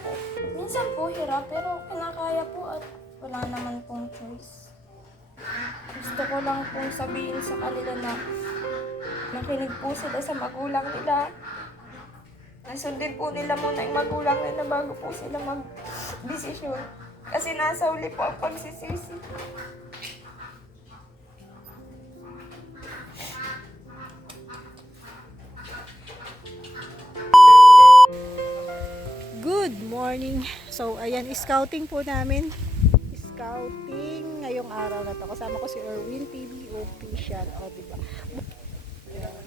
po. Minsan po hirap pero kinakaya po at wala naman pong choice. Gusto ko lang pong sabihin sa kanila na nakinig po sila sa magulang nila. Nasundin po nila muna yung magulang nila bago po sila mag-desisyon. Kasi nasa uli po ang pagsisisi. Good morning. So, ayan, scouting po namin. Scouting ngayong araw na to. Kasama ko si Erwin TV Official. O, diba?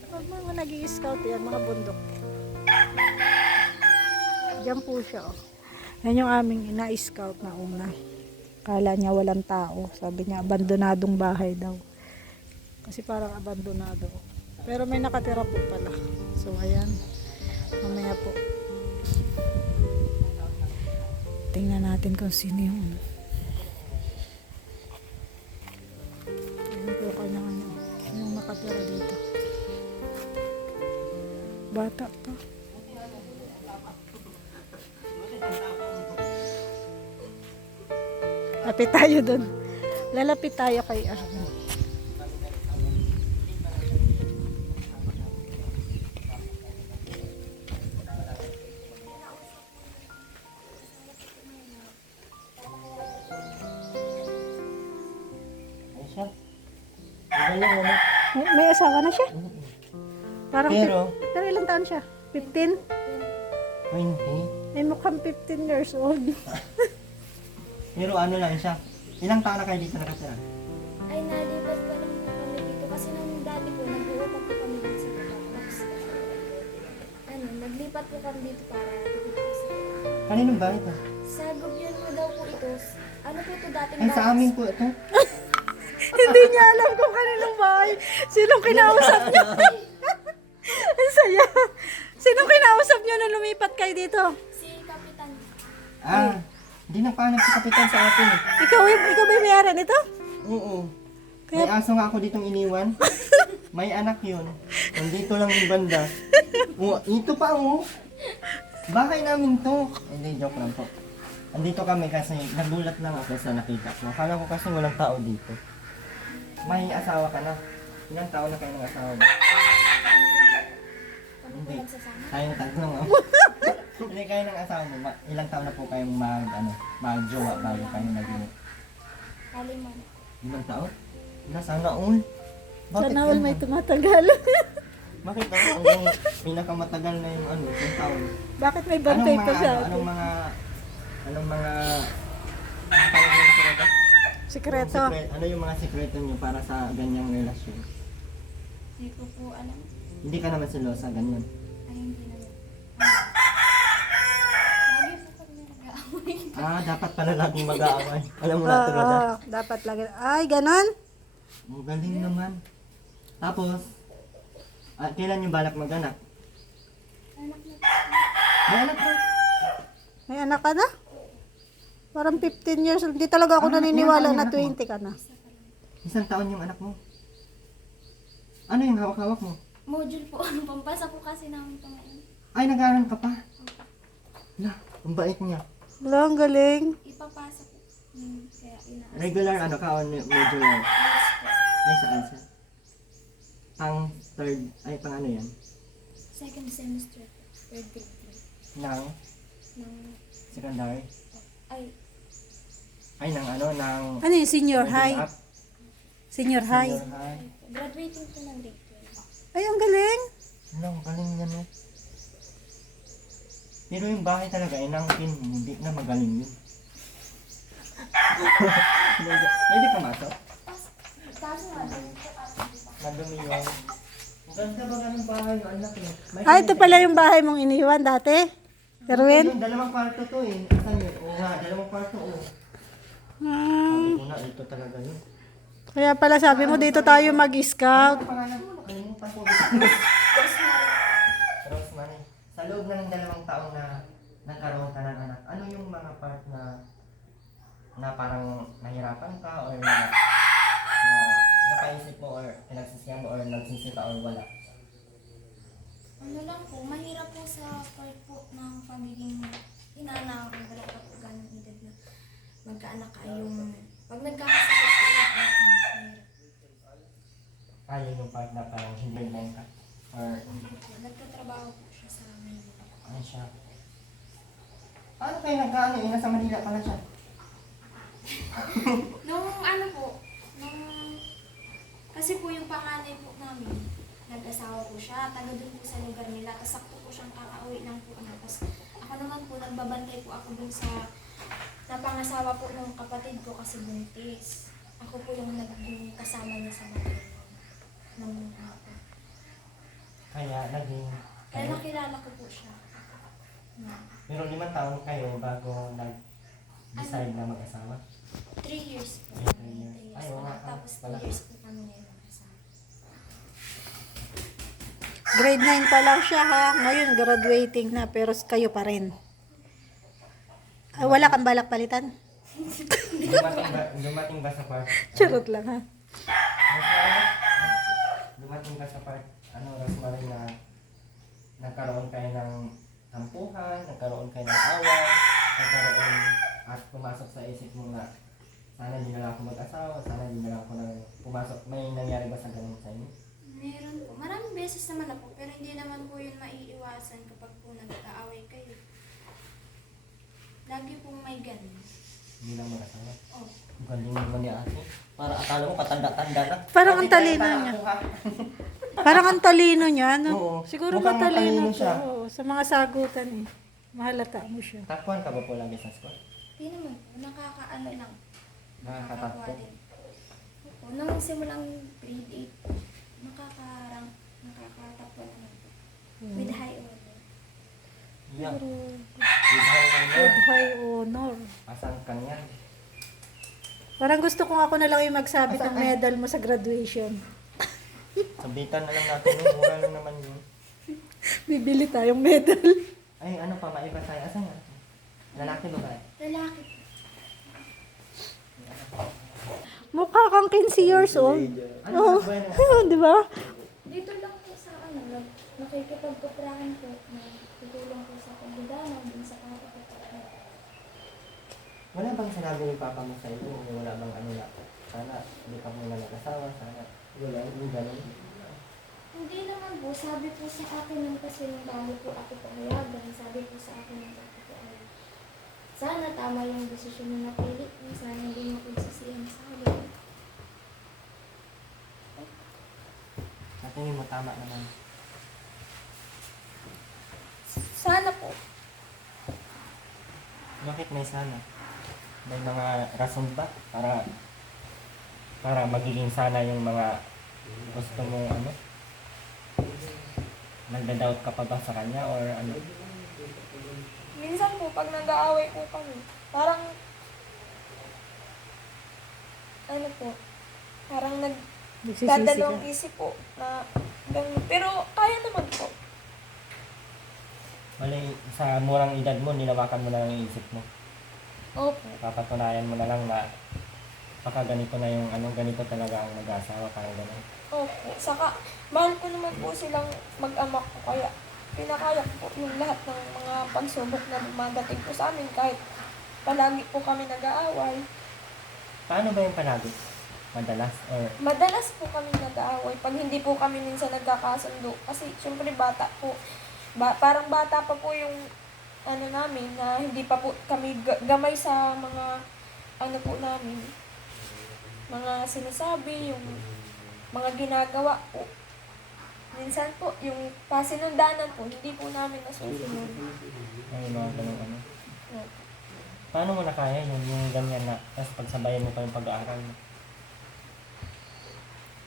Pag mga nag-i-scout yan, mga bundok. Diyan po siya, o. Yan yung aming ina-scout na una. Kala niya walang tao. Sabi niya, abandonadong bahay daw. Kasi parang abandonado. Pero may nakatira po pala. So, ayan. Mamaya po. Tingnan natin kung sino yung ayan po kanyang yung nakatira dito. Bata pa. Lapit tayo dun. Lalapit tayo kay may asawa na siya. Parang pero ilang taon siya? 15? 20. Ay mukhang 15 years old. Pero ano lang siya. Ilang taon na kayo dito nakatira? Ay, nalipat pa lang po kami dito kasi nung dati po, nag-uupag po kami dito sa Pilipinas. Naglipat po kami dito para dito po sa Kaninong bahay ito? Sa gobyerno daw po ito. Ano po ito dating Ay, sa amin po ito. Hindi niya alam kung kaninong bahay. Sinong kinausap niya? Ang saya. Sinong kinausap niyo nung lumipat kayo dito? Si Kapitan. Hindi na paano si Kapitan sa atin eh. Ikaw ba yung may-ari nito? Oo. May aso nga ako ditong iniwan. May anak yun. Nandito lang yung banda. Ito pa bahay namin to. Hindi, joke lang po. Andito kami kasi nagulat lang ako sa nakita ko. Akala ko kasi walang tao dito. May asawa ka na. Ilang taon na kayo ng asawa mo? Hindi. Tayo na tatlong Hindi kayo ng asawa mo. Ilang taon na po kayong mag-jowa bago kayo naging Kaliman. 5 taon? Sana all. Sana all may tumatagal. Bakit ako ang pinakamatagal na yung yung taon? Bakit may birthday pa siya? Anong mga tawag mo yung sikreto? Sikreto. Ano yung mga sikreto niyo para sa ganyang relasyon? Hindi ko po alam. Hindi ka naman selosa, ganyan. Ay, hindi na yun. Lagi po kami nag-aaway. Dapat pala laging mag-aaway. Alam mo na talaga. Dapat lagi. Ay, ganon? Ang galing naman. Tapos, kailan yung balak mag-anak? Anak na. May anak ba? May anak ka na? Parang 15 years old. Hindi talaga ako naniniwala na 20 ka na. 1 taon yung anak mo. Ano yung hawak-hawak mo? Module po. Pampasa po kasi namin ito ngayon. Ay, nag-aaral ka pa? Ang bait niya. Wala, ang galing. Ipapasa po. Kaya Regular ka o modular? Ay, saan siya? Pang third, pang ano yan? second semester. Third grade. Ng Ng, secondary? ay, Ng ng... Ano yung senior high? up? Senior high. Senior high. graduating po ng grade 12. Ay, ang galing. Ang galing yan Pero yung bahay talaga, inangkin, hindi na magaling yun. Pwede pumasok? Kaso nga, Madumi yun. Ang ganda ba ng bahay yung anak eh? Ito pala yung bahay mong iniwan dati? Erwin? Yung dalawang kwarto to eh. Asan yun? Oo nga, dalawang kwarto Sabi ko na, ito talaga yun. Kaya pala sabi mo dito tayo mag-scout. Ano pangalan mo? Nakalimutan ko. Rosemary. Sa loob na ng 2 taon na nagkaroon ka ng anak, ano yung mga part na parang nahirapan ka or na napaisip mo or pinagsisiyan mo or nagsisita or wala? ano lang po, mahirap po sa part po ng pagiging ina ng Paano kayo nagkaano? Nasa Manila pala siya. Nung ano po, kasi po yung panganay po namin, nag-asawa po siya, taga doon po sa lugar nila, tapos sakto po siyang kakauwi lang po niya. Tapos ako naman po, nagbabantay po ako dun sa napangasawa po ng kapatid ko kasi buntis. Ako po yung naging kasama niya sa bahay ng ako. Kaya naging... Kaya nakilala ko po siya. Pero 5 taon kayo bago nag-decide na mag-asawa? 3 years po. Ay, 3 years. 3 Ay, po. oo nga, Tapos pala. 2 years po kami ngayon magkasama. Grade 9 pa lang siya ha. Ngayon, graduating na. Pero kayo pa rin. Ah, wala kang balak palitan? Dumating ba sa part? Charot lang ha. Dumating ba sa part, Rosemary, na nagkaroon kayo ng tampuhan, nagkaroon kayo ng away, nagkaroon at pumasok sa isip mo na sana di na lang ako mag-asawa, sana di na lang ako pumasok. May nangyari ba sa ganun sa inyo? Meron po. Maraming beses naman na po, pero hindi naman po yun maiiwasan kapag po nag-aaway kayo. Lagi pong may ganun. Hindi lang mag-asawa. Oh. Galing naman ni ate. Para akala mo katanda-tanda na. Parang ang Ate, talino kaya niya. ako, ha? Parang ang talino niya, no? Oo. Siguro Mukhang matalino matalino siya. siya. Oo, sa mga sagutan eh. Mahalata mo siya. Takpuan ka ba po lagi sa school? Hindi naman po. Nakakaano lang. Nakakatakbo? Nakakakuha din. Opo. Nung simulang grade 8, nakakatakbo naman po. With high order. Yeah. Pero, With with high honor. Asan ka niyan? Parang gusto ko ako na lang yung magsabit ng medal mo sa graduation. Sabitan na lang natin yun. Mura lang naman yun. Bibili tayong medal. Ay, ano pa, maiba tayo. Asan nga? Lalaki ba ba? Lalaki po. Mukha kang 15 years old. Ano Oo. ba yun? Di ba? Dito lang po sa nakikipagkuprahan po na tutulong po sa pagdadama din sa kapatid. Wala bang sinabi ni Papa mo sa iyo? Wala bang ano na? Sana hindi ka muna nag-asawa. Sana wala. Hindi ganun. Hindi naman po, sabi po sa akin nung kasi nung bago po ako pahayagan, sabi po sa akin nung bago po ay, sana tama yung desisyon na napili mo, sana hindi mo pagsisihan sa akin. Sa tingin mo tama naman. Sana po. Bakit may sana? May mga rason ba? Para magiging sana yung mga gusto mo nagda-doubt ka pa ba sa kanya or ano? Minsan po, pag nag-aaway po kami, parang, ano po, parang Nagsisisi nagdadalawang ka. isip po na ganun. Pero kaya naman po. Wala sa murang edad mo, nilawakan mo na lang yung isip mo. Opo. Papatunayan mo na lang na baka ganito na yung ganito talaga ang mag-asawa, parang gano'n. Opo. Saka, mahal ko naman po silang mag-ama ko. Kaya, pinakaya ko po yung lahat ng mga pagsubok na dumadating po sa amin. Kahit palagi po kami nag-aaway. Paano ba yung palagi? Madalas? Or Madalas po kami nag-aaway. Pag hindi po kami minsan nagkakasundo. Kasi, syempre, bata po. Parang bata pa po yung namin na hindi pa po kami gamay sa mga po namin. Mga sinasabi, yung mga ginagawa po. Minsan po, yung pasinundanan po, hindi po namin nasusunod. ay mga ganun ano? Opo. Paano mo na kaya yun, yung ganyan na, tapos pagsabayan mo pa yung pag-aaral mo?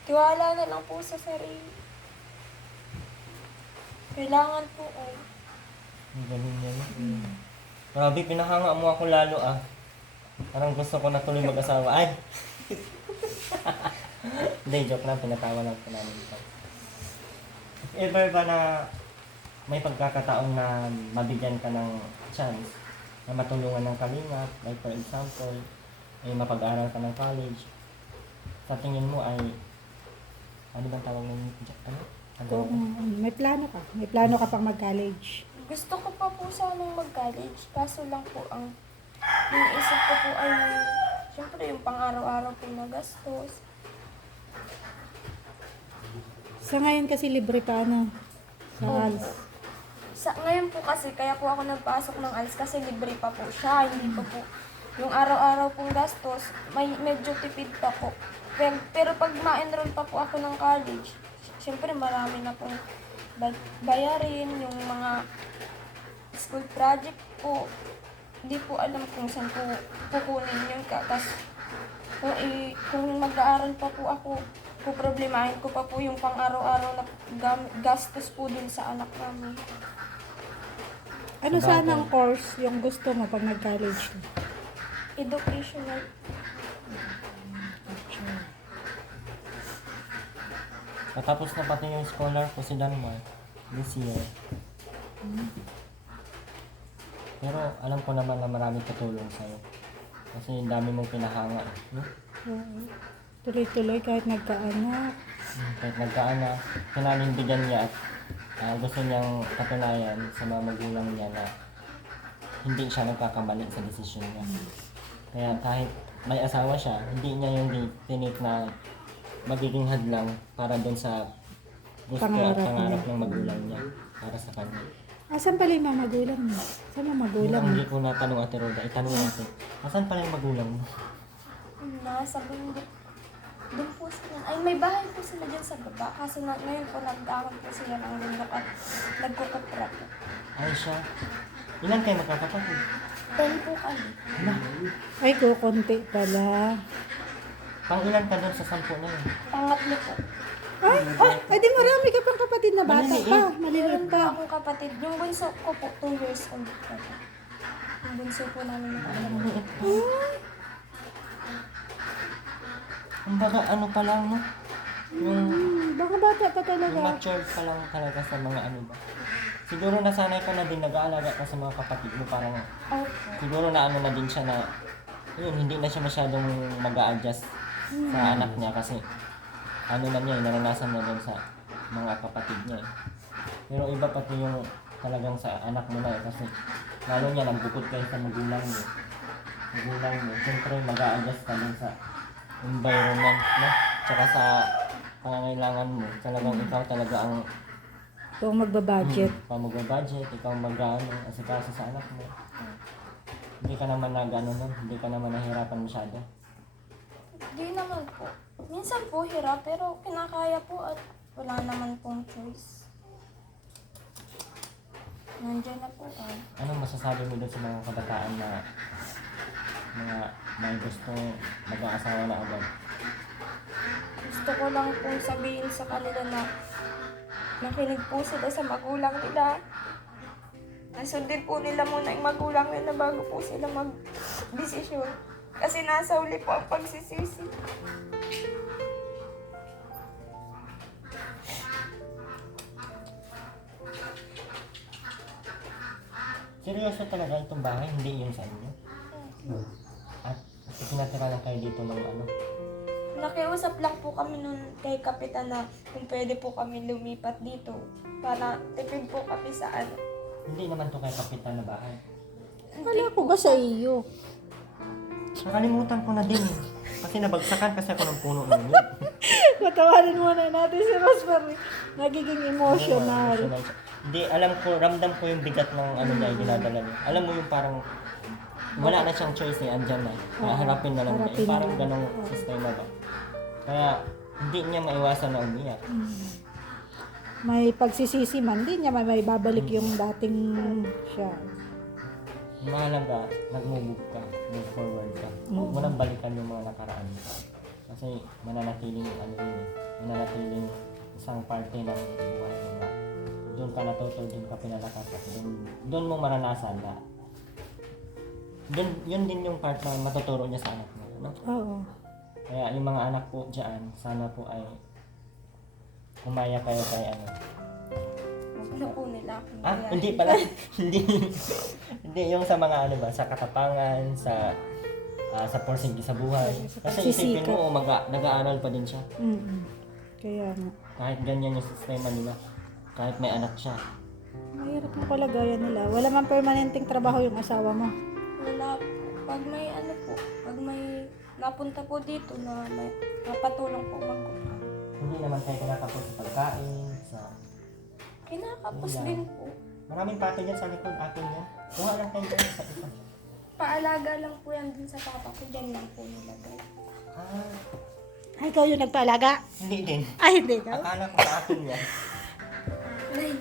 Tiwala na lang po sa sarili. Kailangan po ay Yung ganun yan. Grabe, pinahanga mo ako lalo ah. Parang gusto ko na tuloy mag-asawa. Ay! Hindi, joke lang. Pinatawa lang po namin ito. If ever ba na may pagkakataon na mabigyan ka ng chance na matulungan ng kalingap, like for example, ay mapag-aral ka ng college, sa tingin mo ay, ano bang tawag ng Kung may plano ka pang mag-college. gusto ko pa po sanang mag-college. Kaso lang po, ang iniisip ko po ay syempre yung pang-araw-araw po na gastos. Sa ngayon kasi libre pa sa ALS. Ngayon po kasi, kaya po ako nagpasok ng ALS kasi libre pa po siya. Hindi pa po yung araw-araw pong gastos, medyo tipid pa po. Pero pag ma-enroll pa po ako ng college, syempre marami na pong bayarin, yung mga school project po. Hindi po alam kung saan po kukunin yun. Tapos kung mag-aaral pa po ako, problemahin ko pa po yung pang-araw-araw na gastos po din sa anak namin. Ano sana ang course yung gusto mo pag nag-college ka? Educational. Natapos na pati yung scholar ko si Denmark this year. Pero alam ko naman na marami tutulong sa'yo. Kasi ang dami mong pinahanga. No? Oo. Tuloy-tuloy kahit nagkaanak. Kahit nagkaanak, pinanindigan niya at gusto niyang katunayan sa mga magulang niya na hindi siya nagkakamali sa desisyon niya. Kaya kahit may asawa siya, hindi niya yung tinit na magiging hadlang para doon sa gusto at pangarap ng magulang niya para sa kanya. Asan pala yung mga magulang mo? Saan mga magulang mo? Hindi ko natanong Ate Roda, itanong natin. Asan pala yung magulang mo? Nasa bundok. Doon po sila. Ay, may bahay po sila dyan sa baba. Kaso ngayon po nagdamag po sila ng bundok at nagkukupra po. Ay siya. Ilan kayo magkakapatid? 10 po kami. Ay, kukunti pala. Pang ilan ka doon sa 10 na yun? Pangatlo po. Ay, di marami ka pang kapatid na bata pa. Maliliit Meron pa. pa akong kapatid. Yung bunso ko po, 2 years old po. Yung bunso po namin yung kapatid. Ang baga ano pa lang no? Yung Baka bata pa talaga. matured pa lang talaga sa mga ano ba. Siguro nasanay ka na din, nag-aalaga ka sa mga kapatid mo, parang Opo. siguro na ano na din siya na yun, hindi na siya masyadong mag-a-adjust sa anak niya kasi ano na niya, naranasan na din sa mga kapatid niya eh. Pero iba pati yung talagang sa anak mo na eh, kasi lalo niya nagbukod kayo sa magulang mo. Siyempre mag-a-adjust ka din sa environment, no? Tsaka sa pangangailangan mo, talagang ikaw talaga ang Kung magbabudget. mag-budget, ikaw mag-ano, asikaso sa anak mo. Hindi ka naman hindi ka naman nahirapan masyado. Hindi naman po. Minsan po hirap, pero kinakaya po at wala naman pong choice. Nandiyan na po. Anong masasabi mo doon sa mga kabataan na may gusto mag-aasawa na agad? Gusto ko lang pong sabihin sa kanila na nakinig po sila sa magulang nila. Nasundin po nila muna yung magulang nila bago po sila mag-desisyon. Kasi nasa uli po ang pagsisisi. Seryoso talaga itong bahay, hindi yung sa inyo? At pinatira lang kayo dito ng ano? Nakiusap lang po kami nun kay Kapitan na kung pwede po kami lumipat dito para tipid po kami sa ano. Hindi naman to kay kapitan na bahay. Wala ko ba sa iyo? Nakalimutan ko na din eh. Kasi nabagsakan kasi ako ng puno ng yun. Patawarin muna natin si Rosemary. Nagiging emotional. Hindi, alam ko, ramdam ko yung bigat ng ano niya, yung dinadala niya. Alam mo yung parang wala na siyang choice eh, andyan na. Harapin na lang niya. Harapin Parang na. ganong sistema ba. Kaya hindi niya maiwasan na umiyak. May pagsisisi man din niya, may babalik yung dating siya. Mahalaga, nag-move ka, move forward ka. Huwag mo nang balikan yung mga nakaraan. Kasi mananatiling ano yun eh, mananatiling isang parte ng buhay mo na doon ka natuto, doon ka pinalakas at doon mo maranasan na doon, yun din yung part na matuturo niya sa anak mo. No? Oo. Kaya yung mga anak po dyan, sana po ay umaya kayo kay ano. Ano po nila akong Hindi pala. hindi yung sa mga ano ba, sa katapangan, sa porsige sa buhay. Kasi isipin mo, nag-aaral pa din siya. Kaya nga. Kahit ganyan yung sistema nila. Kahit may anak siya. Mahirap yung kalagayan nila. Wala man permanenteng trabaho yung asawa mo. Wala po. Pag may ano po, pag may napunta po dito na may napatulong po mag-upang. Hindi naman kayo kinakapos sa pagkain, sa... Kinakapos Wala. din po. Maraming pato dyan sa likod, atin yan. Kuha lang kayo dyan sa isa. Paalaga lang po yan dun sa papa ko. Diyan lang po nilagay. Ah, Ay, ikaw yung nagpaalaga? hindi din. Ay, hindi ka. Akala ko sa atin yan. Nine.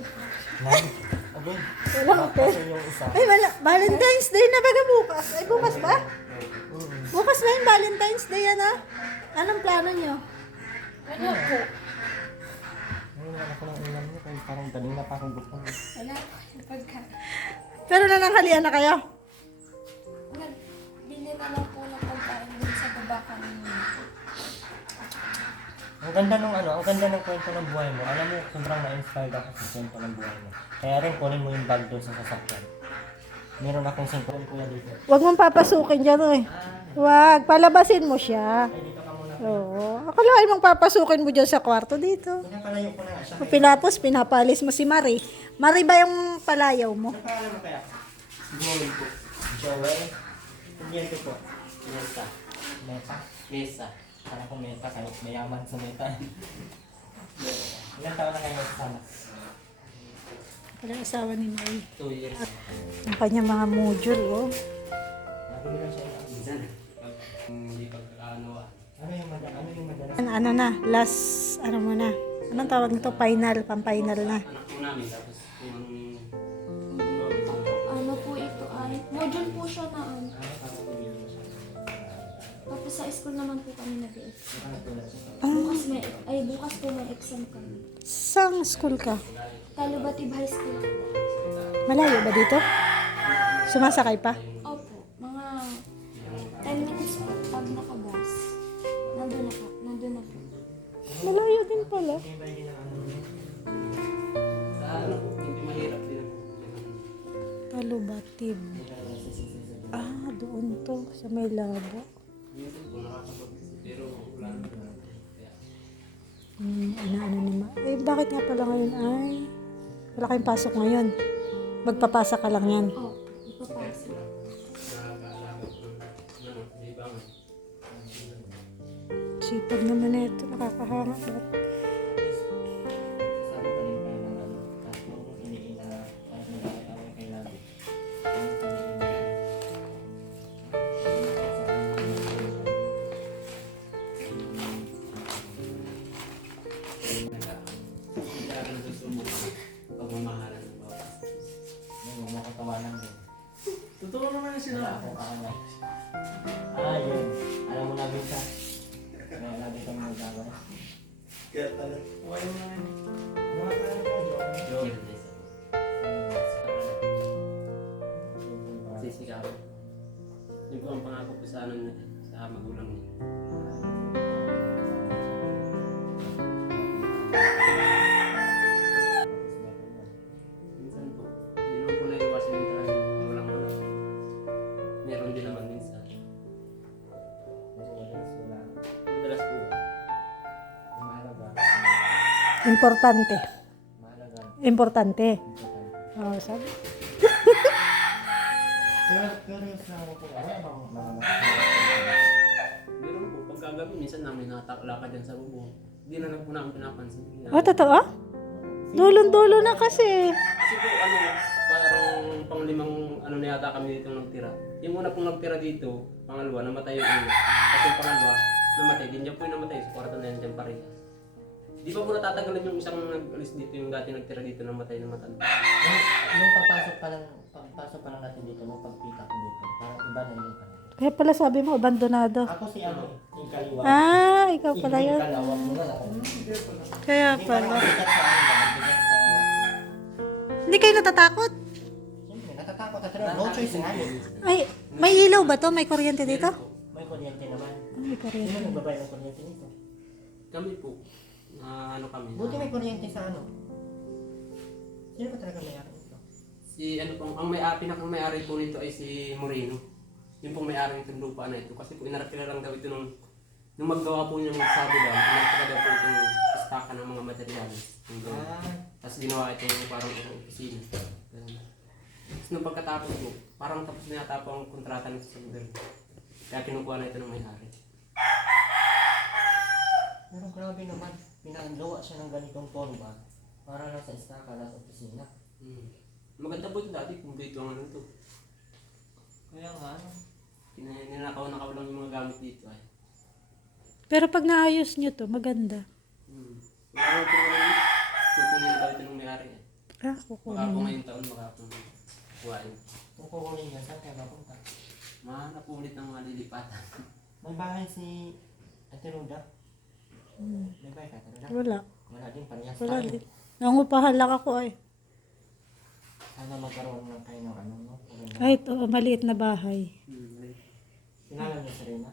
Nine. Again. Walang Pato yung isa. Ay, Valentine's Day na baga bukas. Ay, bukas ba? Bukas ba yung Valentine's Day, ano? Anong plano nyo? Wala po. Ngayon wala ko ng ulam niyo. Kaya parang kanina pa akong gutom. Wala po. Pagka. Pero nananghalian na kayo? Nagbili na lang po ng pagkain dun sa baba kanina. Ang ganda ng ano, ang ganda ng kwento ng buhay mo. Alam mo, sobrang na-inspired ako sa kwento ng buhay mo. Kaya rin kunin mo yung bag doon sa sasakyan. Meron akong 5 kuya dito. Huwag mong papasukin dyan, eh. Huwag, palabasin mo siya. Ay, dito ka muna. Oo. Akalain mong papasukin mo dyan sa kwarto dito. Pinapalayo ko na nga siya. Pinapos, pinapalis mo si Marie. Marie ba yung palayaw mo? Ano pangalan mo kaya? Joel po. Joel? Joel ko po. Mesa. Mesa? Mesa. Para kong meta, kahit mayaman sa meta. Ilan taon na kayo magsasama? Pala asawa ni Marie. 2 years. Ang kanyang mga module, oh. Nabili lang siya. Minsan, pag hindi pagkakaano Ano yung madalas? Ano yung madalas? Ano na, last, ano mo na. Anong tawag nito? Final, pang-final na. anak po namin, tapos kung Ano po ito ay, module po siya na ano. Tapos sa school naman po kami nag-exam. Bukas po may exam kami. Saan school ka? Talubatib High School. Malayo ba dito? Sumasakay pa? Opo, mga 10 minutes po pag nakabus. Nandun na po. Malayo din pala. sa ano po, hindi mahirap din ako. Talubatib. Ah, doon to. Sa may labo. Minsan po nakakapag-isip, pero wala na po. Kaya, Ano ni Ma. Eh, bakit nga pala ngayon ay wala kayong pasok ngayon? Magpapasa ka lang yan. Opo, ipapasok. nakakaalaga po ng libangan. Sipag naman ito. Nakakahanga. Ba't? Sabi pa rin kayo ng ano. Tapos nung iniina, parang nag-away kayo lagi. Hindi ako nagsusubok pagmamahalan ng bawat. Yung kumukatawanan din. Totoo naman yung Wala akong kaanak. Ah, yun. Alam mo na bisa. Kaya lagi kang mag-away. Kaya talaga, wala mo naman. Mga kaanak ko, Joel. Joel, sisigaw. Yun po ang pangako po sa ano niya, sa magulang niya. Minsan po, hindi naman po naiwasan yung talagang walang wala. Meron din naman minsan. Madalas po, Mahalaga. Importante. Mahalaga. Importante. Oo, sabi. Pero curious na ako po. Wala bang mga meron po, pagkagabi, minsan namin nakatakla dyan sa bubong. Hindi na lang po namin pinapansin. Oh, totoo? Dulon-dulo na kasi. Kasi po, ano, parang panglimang ano na yata kami dito nagtira. Yung una pong nagtira dito, pangalawa, namatay yung una. Tapos yung pangalawa, namatay. Din niya po yung namatay. So, kwarto na yan dyan parehas. Di pa po natatagalan yung isang nag-alis dito, yung dati nagtira dito, namatay na matanda. Nung papasok pa lang natin dito, nung pagpita ko dito, parang iba na yung kanila. Kaya pala sabi mo, abandonado. Ako si ano, yung kaliwa. Ah, ikaw pala Yung yun. kalawak mo na ako. Kaya Hindi pala. parang bigat sa akin lang, bigat sa... Hindi kayo natatakot? Siyempre, natatakot at no choice nga. Ay, may ilaw ba to? May kuryente dito? May kuryente naman. May Sino kuryente. nagbabayad ng kuryente nito? Kami po, ano kami. Buti may kuryente sa ano. Sino ba talaga may ari nito? Si ano pong, ang pinakang may-ari po nito ay si Moreno. Yung pong may-ari nitong lupa na ito. Kasi po inarapila lang daw ito nung maggawa po niya ng sabi daw, inarapila daw po itong istaka ng mga materyales. Tapos ginawa ito yung parang opisina. Ganun. Tapos nung pagkatapos po, parang tapos na yata po ang kontrata nito sa gobyerno. Kaya kinukuha na ito ng may-ari. Pero grabe naman, pinagawa siya ng ganitong forma para lang sa istaka, sa opisina. Hmm. Maganda po ito dati, kung dito ang ano to. Kaya nga, ano. Ninakaw-nakaw lang yung mga gamit dito ay. Pero pag naayos nyo to, maganda. Wala naman po naman kukunin daw ito ng may-ari eh. Ah, Baka po kukunin na. ngayong taon, baka po kuhain. Kung kukunin yan, saan kaya mapunta? Mahanap po ulit ng mga lilipatan. May bahay si Ate Roda. May bahay ka, Ate Roda? Wala. Wala din, parehas Wala tayo. din. Nangupahan lang ako ay. Sana magkaroon lang tayo ng ano, no? Maganda. Ay, ito, maliit na bahay. Kilala niyo si Rina?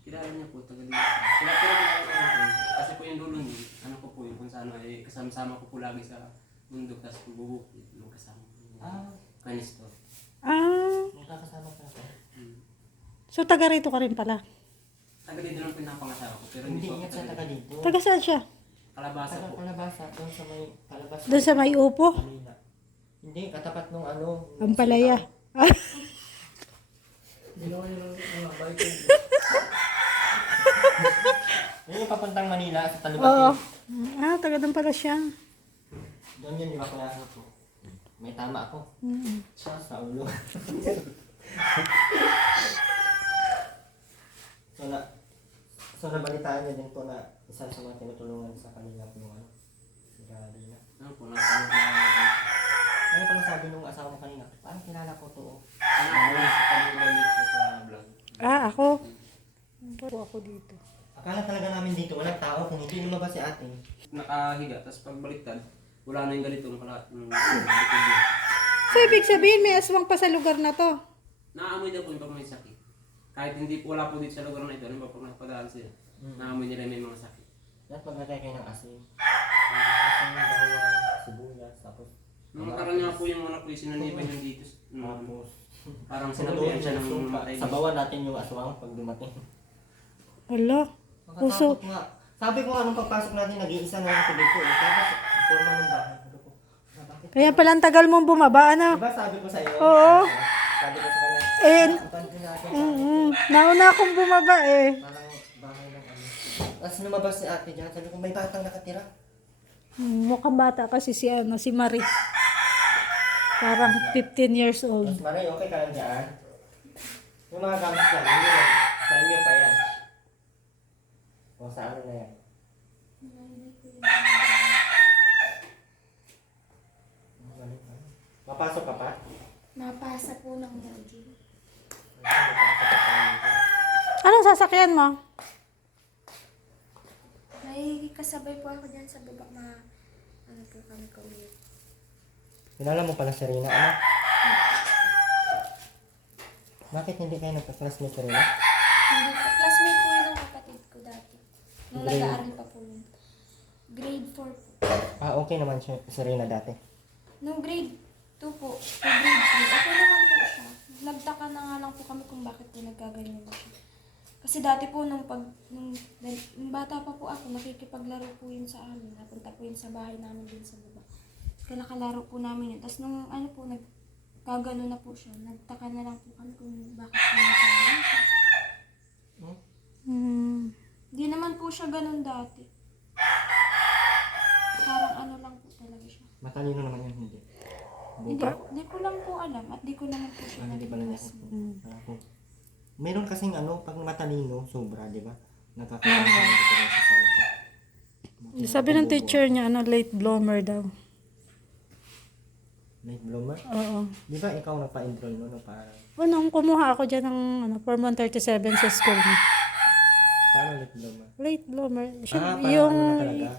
Kilala niya po, taga dito. Kilala natin. Kasi po yung dulo niyo, ano ko po yung kung saan ay kasama ko po lagi sa bundok, tapos bubukit, magkasama. Ah, Kanisto. Ah, magkakasama ka na. so taga rito ka rin pala. Taga dito lang pinapangasawa ko, pero hindi Hindi po yan ako sa taga taga dito. dito. Taga saan siya? Kalabasa Taga po. Kalabasa, doon sa may Kalabasa. Doon sa may upo? Manila. Hindi, katapat nung ano. Ang palaya. Ginawa niyo ng mga bike. Yun yung papuntang Manila sa Oo. Talibati. Ah, taga doon pala siya. Doon yun, di ba klase ko? May tama ako. Siya sa ulo. So nabalitaan niyo din po na isa sa mga tinutulungan sa kanila po yung ano, si Galina. Ano po, nasa Ano pala sabi nung asawa mo kanina? Parang kilala ko to. ano sa kanila siya sa vlog. Ah, ako. Ako dito. Akala talaga namin dito walang tao kung hindi lumabas si ate. Nakahiga, tapos pagbaliktad, wala na yung ganitong kalat ng likod niya. So, ibig sabihin, may aswang pa sa lugar na to. Naamoy daw po yung pag may sakit. Kahit hindi po wala po dito sa lugar na ito, ano ba pag napadaan sila, naamoy nila may mga sakit. Lahat maglagay kayo ng asin. Asin, bawang, sibuyas, tapos Nung magkaroon nga po yung anak ko, yung sinaniban yung dito. tapos Parang sinabihan siya ng matay. sabawan natin yung aswang pag dumating. Hala. Puso. Nakakatakot nga. Sabi ko nga nung pagpasok natin, nag-iisa na lang ako dito. Tapos, forma ng bahay. Sabi ko, bakit? Kaya pala ang tagal mong bumaba, ano? Diba sabi ko sa iyo? Oo. Sabi ko sa kanya, Eh, "Abandon natin." nauna akong bumaba eh. Parang bahay ng ano. Tapos lumabas si ate dyan, sabi ko, may batang nakatira. Mukhang bata kasi si, si Marie. Parang 15 years old. Tapos Maray, okay ka lang dyan? Yung mga gamit dyan, hindi yan. Sa inyo pa yan. O sa ano na yan? Mapasok ka pa? Napasa po ng module. Anong sasakyan mo? May kasabay po ako dyan sa baba na ano po kami commute. Kilala mo pala si Rina, ano? Bakit hindi kayo nagka-classmate si Rina? Hindi po, classmate po yun ng kapatid ko dati. Nung Grade? nag-aaral pa po yun. Grade 4 po. Ah, okay naman si Rina dati. Nung grade 2 po, to grade 3, okay naman po siya. Nagtaka na nga lang po kami kung bakit po nagkaganyan na siya. Kasi dati po, nung bata pa po ako, nakikipaglaro po yun sa amin. Napunta po yun sa bahay namin din sa baba. Kaya nakalaro po namin yun. Tapos nung ano po, nagkagano na po siya. Nagtaka na lang po kami kung bakit po nagkaganyan siya. Hindi naman po siya ganun dati. Parang ano lang po talaga siya. Matalino naman yun, hindi. Hindi ko lang po alam at di ko naman po siya Hindi pala niya. naging Meron kasing ano, pag matalino, sobra, di ba? Nagkakaroon ka ng diferensya sa ito. Sabi ng teacher niya, ano, late bloomer daw. Late bloomer? Oo. Di ba ikaw nagpa-enroll mo, no? Para, Nung kumuha ako dyan ng Form 137 sa school niya. paano late bloomer? Late bloomer. Siya, Parang yung, ano na talaga?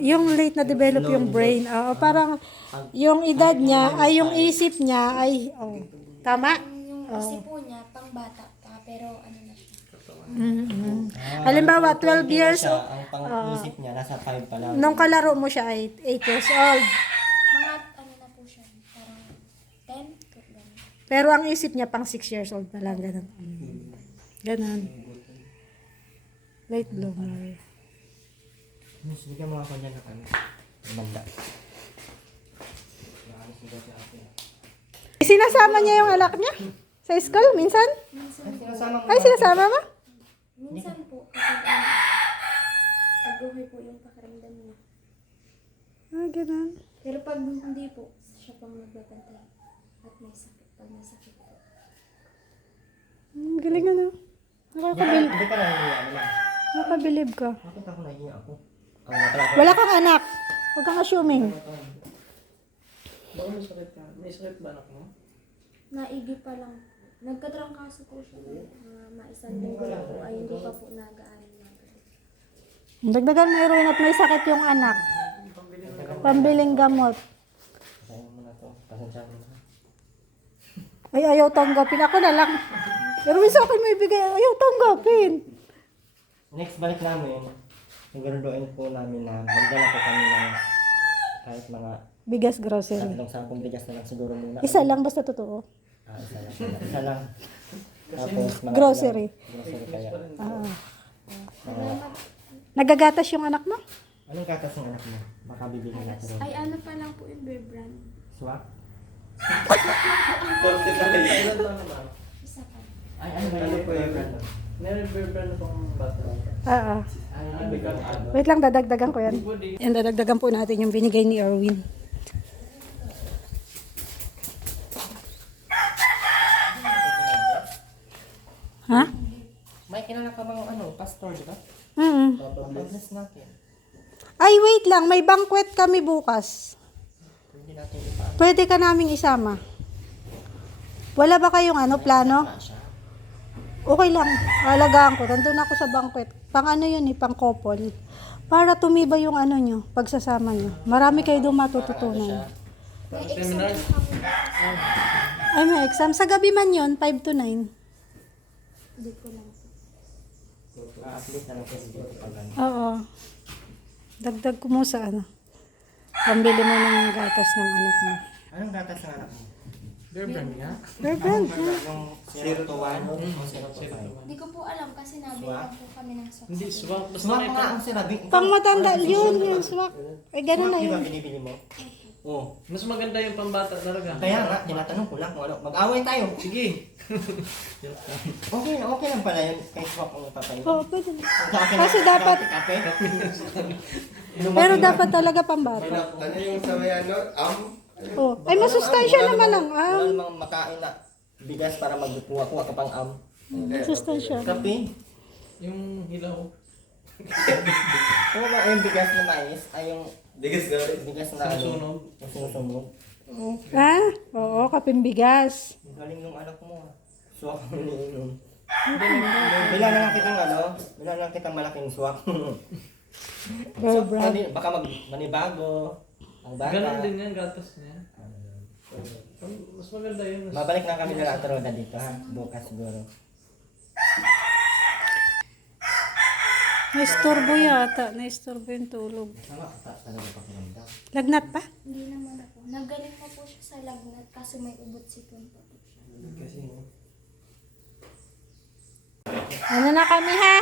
yung late na develop yung brain. Oo, parang yung edad niya, ay yung isip niya, ay, tama? yung isip po niya, pang bata pa, pero ano na siya. Halimbawa, 12 20 years na siya, old. ang pang-isip niya, nasa 5 pa lang. Nung kalaro mo siya ay 8 years old. Mga ano na po siya, parang 10, ganun. Pero ang isip niya pang 6 years old na lang. Ganun. Ganun. Late bloomer. Miss, bigyan mo ako niyan ng ano. Manda. Nakaalis niya si ate. Sinasama niya yung anak niya? Sa school, minsan? Ay, sinasama mo. Ay, sinasama mo? Minsan po, kapag ano, pag-uwi po yung pakiramdam niya. Ah, ganun. Pero pag hindi po, siya pang magbabantay. At may sakit. Pag may sakit po. Galing ano. Hindi ka nahihiya naman. Nakabilib ka. Bakit ako nahihiya ako? Ang nakalakot. Wala kang anak. Huwag kang assuming. Baka may sakit ka. May sakit ba anak mo? Naigi pa lang. Nagkatrangkaso po siya. Maisang linggo lang po ay hindi pa po nag-aaral na. Dagdagan mo heroin at may sakit yung anak. Pambiling gamot. Sayang mo na to. Pasensya mo na. Ay, ayaw tanggapin. Ako na lang. Pero sa akin may bigay. Ayaw tanggapin. Next balik namin, siguraduhin po namin na magdala po kami ng kahit mga Bigas grocery. 3 sampung bigas na lang siguro muna. Isa lang basta totoo. Isa lang. Isa lang. Tapos mga Grocery. grocery kaya. Ah. Mga, Nagagatas yung anak mo? anong gatas ng anak mo? Baka bibigyan natin ron. Ay, ano pa lang po yung bear brand. Swak? Ilan taon naman? Isa pa. Ay, ano ba yun? po yun? Meron bear na pang bata. Ah. Ay, Hindi ka ano. Wait lang, dadagdagan ko yan. Yan, dadagdagan po natin yung binigay ni Erwin. Ha? may kilala ka mga ano, pastor, di ba? Papabless natin. Ay, wait lang. May banquet kami bukas. Hindi natin ipaano. Pwede ka naming isama. Wala ba kayong plano? Okay lang. Alagaan ko. Nandun ako sa banquet. Pang ano yun pang couple. Para tumibay yung nyo, pagsasama nyo. Marami kayo doon matututunan. May exam po kami. Ay, may exam. Sa gabi man yun, 5 to 9. Hindi ko lang po. At least na lang kasi dito pag ano. Oo. Dagdag ko mo sa pambili mo ng gatas ng anak mo. Anong gatas ng anak mo? Bear brand nga? Perfect. Yung 0 to 1 o 0 to 5? Hindi ko po alam kasi nabilang po kami ng swak. Hindi, swak. Basta Swak may nga ang sinabi. Pang matanda, yun, yung swak. Ay, ganun na Swak, di ba yun. binibili mo? Oo. Mas maganda yung pambata talaga. Kaya nga, tinatanong ko lang kung ano. Mag-away tayo. Sige. Okay lang pala yun. Kay swak ang papayin. Oo, pwede na. Sa akin Kasi na- dapat- kape. Pero dapat talaga pambata. Ano yung sabayan no? Oh. Ay, masustansya Wala naman namang- ang Wala namang makain na bigas para magkuha-kuha ka pang Masustansya. Kape. Yung hilaw. Oo ba yung bigas na mais ay yung Bigas na rin. bigas na ano? Sinusunog. Yung sinusunog. Ha? Oo, kaping bigas. Ang galing ng anak mo ah. Swak ang iniinom. Bilang na lang kitang malaking swak. Girl, bro. Baka manibago. Ang bata. Ganun din yan, gatas niya. Mas maganda yun. Babalik na kami na Roda dito ha. Bukas siguro. Naistorbo yata. Naistorbo yung tulog. Sama, talaga pakiramdam. Lagnat pa? Hindi naman po. Nagaling na po siya sa lagnat kaso may ubot sipon pa po siya. Kasi Ano na kami ha?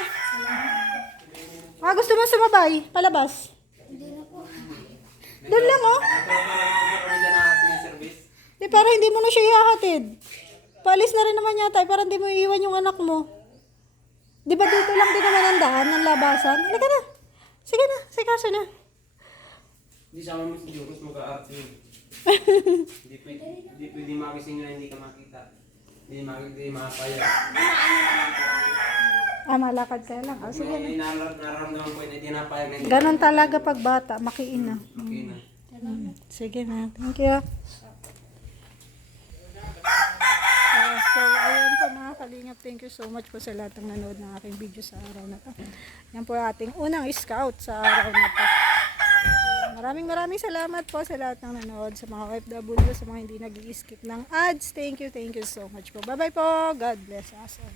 Gusto mo sumabay? Palabas? Hindi na po. Doon lang oh. Kami dyan na siniservice. Para hindi mo na siya ihahatid. Paalis na rin naman yata para hindi mo iiwan yung anak mo. Di ba dito lang din naman ang daan ng labasan? Halika na. Sige na. Sikaso na. Hindi sama mo si Joros mag-aarte yun. Hindi pwede makising na hindi ka makita. Hindi makakaya. Malakad ka lang. Sige na. May nararamdaman ko na hindi napayag na hindi Ganon talaga pag bata. Makiin na. makina. Sige na. Thank you. So, ayun po mga kalingap. Thank you so much po sa lahat ng nanood ng aking video sa araw na to. Yan po ating unang scout sa araw na to. Maraming salamat po sa lahat ng nanood, sa mga OFW, sa mga hindi nag-i-skip ng ads. Thank you so much po. Bye-bye po. God bless us all.